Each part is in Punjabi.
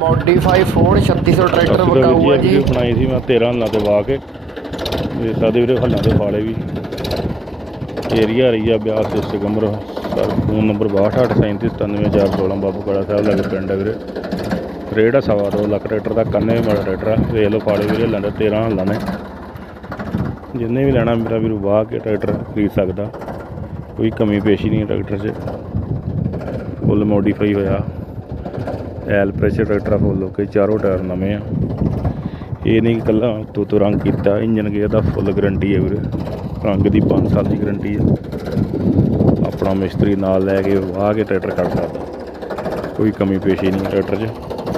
ਮੋਡੀਫਾਈ ਫੋਰਡ 3600 ਟਰੈਕਟਰ ਆ ਵੀਡੀਓ ਜੀ ਬਣਾਈ ਸੀ ਮੈਂ 13 ਹੱਲਾਂ ਤੇ ਵਾ ਕੇ। ਇਹ ਸਾਡੇ ਵੀਰੇ ਹੱਲਾਂ ਦੇ ਫਾਲੇ ਵੀ। ਏਰੀਆ ਰਹੀ ਆ Beas district Amritsar phone number 6237394416 ਬਾਬੂ ਕਾਲਾ ਸਾਹਿਬ ਲੱਗੇ ਪਿੰਡ ਵੀਰੇ। ਰੇਟ ਆ ਸਵਾ ਦੋ ਲੱਖ ਟਰੈਕਟਰ ਦਾ ਕੰਨੇ ਵੀ ਮਾੜਾ ਟਰੈਕਟਰ ਆ। ਵੇਖ ਲਓ ਫਾਲੇ ਵੀਰੇ ਹੱਲਾਂ ਦੇ 13 ਹੱਲਾਂ ਨੇ। ਜਿੰਨੇ ਵੀ ਲੈਣਾ ਮੇਰਾ ਵੀਰ ਵਾਹ ਕੇ ਟਰੈਕਟਰ ਖਰੀਦ ਸਕਦਾ। ਕੋਈ ਕਮੀ ਪੇਸ਼ੀ ਨਹੀਂ ਟਰੈਕਟਰ 'ਚ। ਫੁੱਲ ਮੋਡੀਫਾਈ ਹੋਇਆ। ਐਲ ਪ੍ਰੈਸ਼ਰ ਟਰੈਕਟਰ ਫੁੱਲ ਹੋ ਕੇ ਚਾਰੋਂ ਟਾਇਰ ਨਵੇਂ ਆ। ਇਹ ਨਹੀਂ ਇਕੱਲਾ ਤੋ ਰੰਗ ਕੀਤਾ ਇੰਜਨ ਗੇਅਰ ਦਾ ਫੁੱਲ ਗਰੰਟੀ ਹੈ ਵੀਰੇ। ਰੰਗ ਦੀ 5 ਸਾਲ ਦੀ ਗਰੰਟੀ ਹੈ ਆਪਣਾ ਮਿਸਤਰੀ ਨਾਲ ਲੈ ਕੇ ਵਾਹ ਕੇ ਟਰੈਕਟਰ ਕੱਢ ਸਕਦਾ। ਕੋਈ ਕਮੀ ਪੇਸ਼ੀ ਨਹੀਂ ਟਰੈਕਟਰ 'ਚ।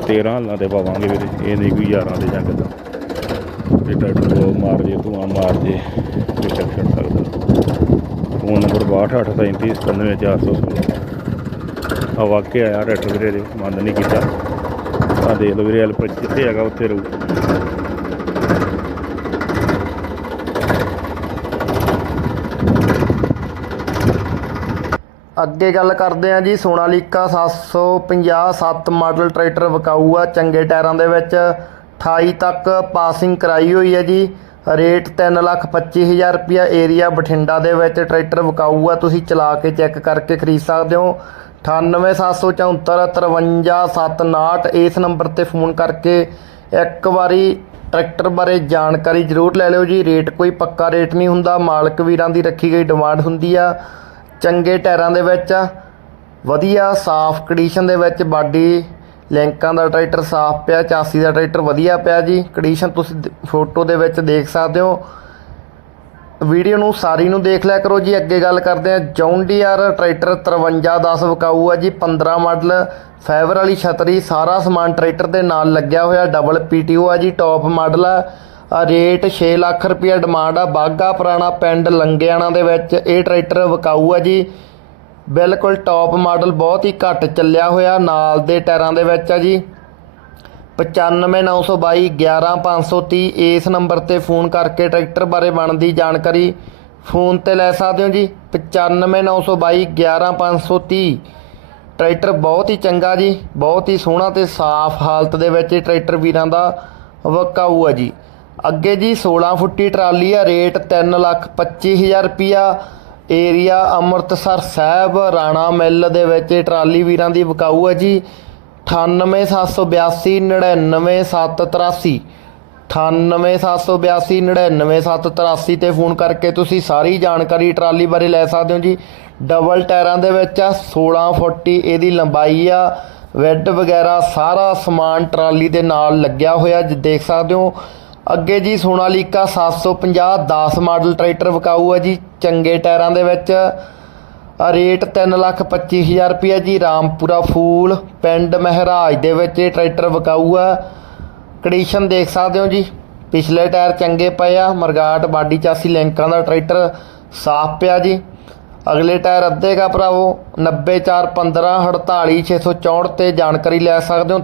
13 ਹਾਲਾਂ ਤੇ ਪਾਵਾਂਗੇ ਵੀਰੇ, ਇਹ ਨਹੀਂ ਕੋਈ 11 ਦੇ ਜੰਗ ਦਾ। ਇਹ ਟਰੈਕਟਰ ਕੋ ਮਾਰ ਜੇ, ਧੂਆਂ ਮਾਰ ਜੇ, ਇਹ ਚੱਕ ਛੱਡ ਸਕਦਾ। ਫੋਨ ਨੰਬਰ 6238399416 ਆ ਵਾਕਿਆ ਆਇਆ ਟਰੈਕਟਰ ਵੀਰੇ ਦੇ ਬੰਦ ਨਹੀਂ ਕੀਤਾ। ਆ ਦੇਖ ਲਓ ਵੀਰੇ, ਐਲ ਜਿੱਥੇ ਹੈਗਾ, ਉੱਥੇ ਰਹੂ। ਅੱਗੇ ਗੱਲ ਕਰਦੇ ਆ ਜੀ, ਸੋਨਾਲੀਕਾ 750 7 ਮਾਡਲ ਟਰੈਕਟਰ ਵਿਕਾਊ ਆ ਚੰਗੇ ਟਾਇਰਾਂ ਦੇ ਵਿੱਚ। 28 ਤੱਕ ਪਾਸਿੰਗ ਕਰਾਈ ਹੋਈ ਹੈ ਜੀ। ਰੇਟ 325000 ਰੁਪਿਆ ਏਰੀਆ ਬਠਿੰਡਾ ਦੇ ਵਿੱਚ ਟਰੈਕਟਰ ਵਿਕਾਊ ਆ। ਤੁਸੀਂ ਚਲਾ ਕੇ ਚੈੱਕ ਕਰਕੇ ਖਰੀਦ ਸਕਦੇ ਹੋ। 98774 53759 ਇਸ ਨੰਬਰ ਤੇ ਫੋਨ ਕਰਕੇ ਇੱਕ ਵਾਰੀ ਟਰੈਕਟਰ ਬਾਰੇ ਜਾਣਕਾਰੀ ਜ਼ਰੂਰ ਲੈ ਲਿਓ ਜੀ। ਰੇਟ ਕੋਈ ਪੱਕਾ ਰੇਟ ਨਹੀਂ ਹੁੰਦਾ। ਮਾਲਕ ਵੀਰਾਂ ਦੀ ਰੱਖੀ ਗਈ ਡਿਮਾਂਡ ਹੁੰਦੀ ਆ। ਚੰਗੇ ਟਾਇਰਾਂ ਦੇ ਵਿੱਚ, ਵਧੀਆ ਸਾਫ਼ ਕੰਡੀਸ਼ਨ ਦੇ ਵਿੱਚ ਬਾਡੀ ਲੈਂਕਾਂ ਦਾ ਟਰੈਕਟਰ ਸਾਫ਼ ਪਿਆ, ਚਾਸੀ ਦਾ ਟਰੈਕਟਰ ਵਧੀਆ ਪਿਆ ਜੀ। ਕੰਡੀਸ਼ਨ ਤੁਸੀਂ ਫੋਟੋ ਦੇ ਵਿੱਚ ਦੇਖ ਸਕਦੇ ਹੋ। ਵੀਡੀਓ ਨੂੰ ਸਾਰੀ ਨੂੰ ਦੇਖ ਲਿਆ ਕਰੋ ਜੀ। ਅੱਗੇ ਗੱਲ ਕਰਦੇ ਆ ਜੌਂਡੀਆਰ ਟਰੈਕਟਰ 5310 ਵਿਕਾਊ ਆ ਜੀ। 15 ਮਾਡਲ, ਫਾਈਬਰ ਵਾਲੀ ਛਤਰੀ, ਸਾਰਾ ਸਮਾਨ ਟਰੈਕਟਰ ਦੇ ਨਾਲ ਲੱਗਿਆ ਹੋਇਆ। ਡਬਲ ਪੀਟੀਓ ਆ ਜੀ ਟੌਪ ਮਾਡਲ ਆ। ਰੇਟ 6 ਲੱਖ ਰੁਪਇਆ ਡਿਮਾਂਡ ਆ। ਬਾਗਾ ਪੁਰਾਣਾ ਪਿੰਡ ਲੰਗਿਆਣਾ ਦੇ ਵਿੱਚ ਇਹ ਟਰੈਕਟਰ ਵਿਕਾਊ ਆ ਜੀ। ਬਿਲਕੁਲ ਟੌਪ ਮਾਡਲ, ਬਹੁਤ ਹੀ ਘੱਟ ਚੱਲਿਆ ਹੋਇਆ। ਨਾਲ ਦੇ ਟਾਇਰਾਂ ਦੇ ਵਿੱਚ ਆ ਜੀ। 95922 11530 ਇਸ ਨੰਬਰ ਤੇ ਫੋਨ ਕਰਕੇ ਟਰੈਕਟਰ ਬਾਰੇ ਬਣਦੀ ਜਾਣਕਾਰੀ ਫੋਨ ਤੇ ਲੈ ਸਕਦੇ ਹੋ ਜੀ? 95922 11530 ਟਰੈਕਟਰ ਬਹੁਤ ਹੀ ਚੰਗਾ ਜੀ, ਬਹੁਤ ਹੀ ਸੋਹਣਾ ਤੇ ਸਾਫ਼ ਹਾਲਤ ਦੇ ਵਿੱਚ ਇਹ ਟਰੈਕਟਰ ਵੀਰਾਂ ਦਾ ਵਕਾਊ ਆ ਜੀ। ਅੱਗੇ ਜੀ 16 ਫੁੱਟੀ ਟਰਾਲੀ ਆ, ਰੇਟ 325000 ਰੁਪਿਆ ਏਰੀਆ ਅੰਮ੍ਰਿਤਸਰ ਸਾਹਿਬ, ਰਾਣਾ ਮਿੱਲ ਦੇ ਵਿੱਚ ਇਹ ਟਰਾਲੀ ਵੀਰਾਂ ਦੀ ਵਕਾਊ ਹੈ ਜੀ। 98782 99783 98782 99783 ਤੇ ਫੋਨ ਕਰਕੇ ਤੁਸੀਂ ਸਾਰੀ ਜਾਣਕਾਰੀ ਟਰਾਲੀ ਬਾਰੇ ਲੈ ਸਕਦੇ ਹੋ ਜੀ ਡਬਲ ਟਾਇਰਾਂ ਦੇ ਵਿੱਚ ਆ 16 ਫੁੱਟੀ ਇਹਦੀ ਲੰਬਾਈ ਆ ਵੈੱਡ ਵਗੈਰਾ ਸਾਰਾ ਸਮਾਨ ਟਰਾਲੀ ਦੇ ਨਾਲ ਲੱਗਿਆ ਹੋਇਆ ਜੀ ਦੇਖ ਸਕਦੇ ਹੋ ਅੱਗੇ ਜੀ ਸੋਨਾਲੀਕਾ 750 10 ਮਾਡਲ ਟਰੈਕਟਰ ਵਿਕਾਊ ਆ ਜੀ ਚੰਗੇ ਟਾਇਰਾਂ ਦੇ ਵਿੱਚ ਰੇਟ ਆ ਰੇਟ 325000 ਰੁਪਇਆ ਜੀ, ਰਾਮਪੁਰਾ ਫੂਲ, ਪਿੰਡ ਮਹਿਰਾਜ ਦੇ ਵਿੱਚ ਇਹ ਟਰੈਕਟਰ ਵਿਕਾਊ ਆ ਕੰਡੀਸ਼ਨ ਦੇਖ ਸਕਦੇ ਹੋ ਜੀ। ਪਿਛਲੇ ਟਾਇਰ ਚੰਗੇ ਪਏ ਆ, ਮਰਗਾਟ ਬਾਡੀ ਚਾਸੀ ਲਿੰਕਾਂ ਦਾ ਟਰੈਕਟਰ ਸਾਫ਼ ਪਿਆ ਜੀ। ਅਗਲੇ ਟਾਇਰ ਅੱਧੇ ਕਾ ਭਰਾਵੋ 90415 48664 ਤੇ ਜਾਣਕਾਰੀ ਲੈ ਸਕਦੇ ਹੋ।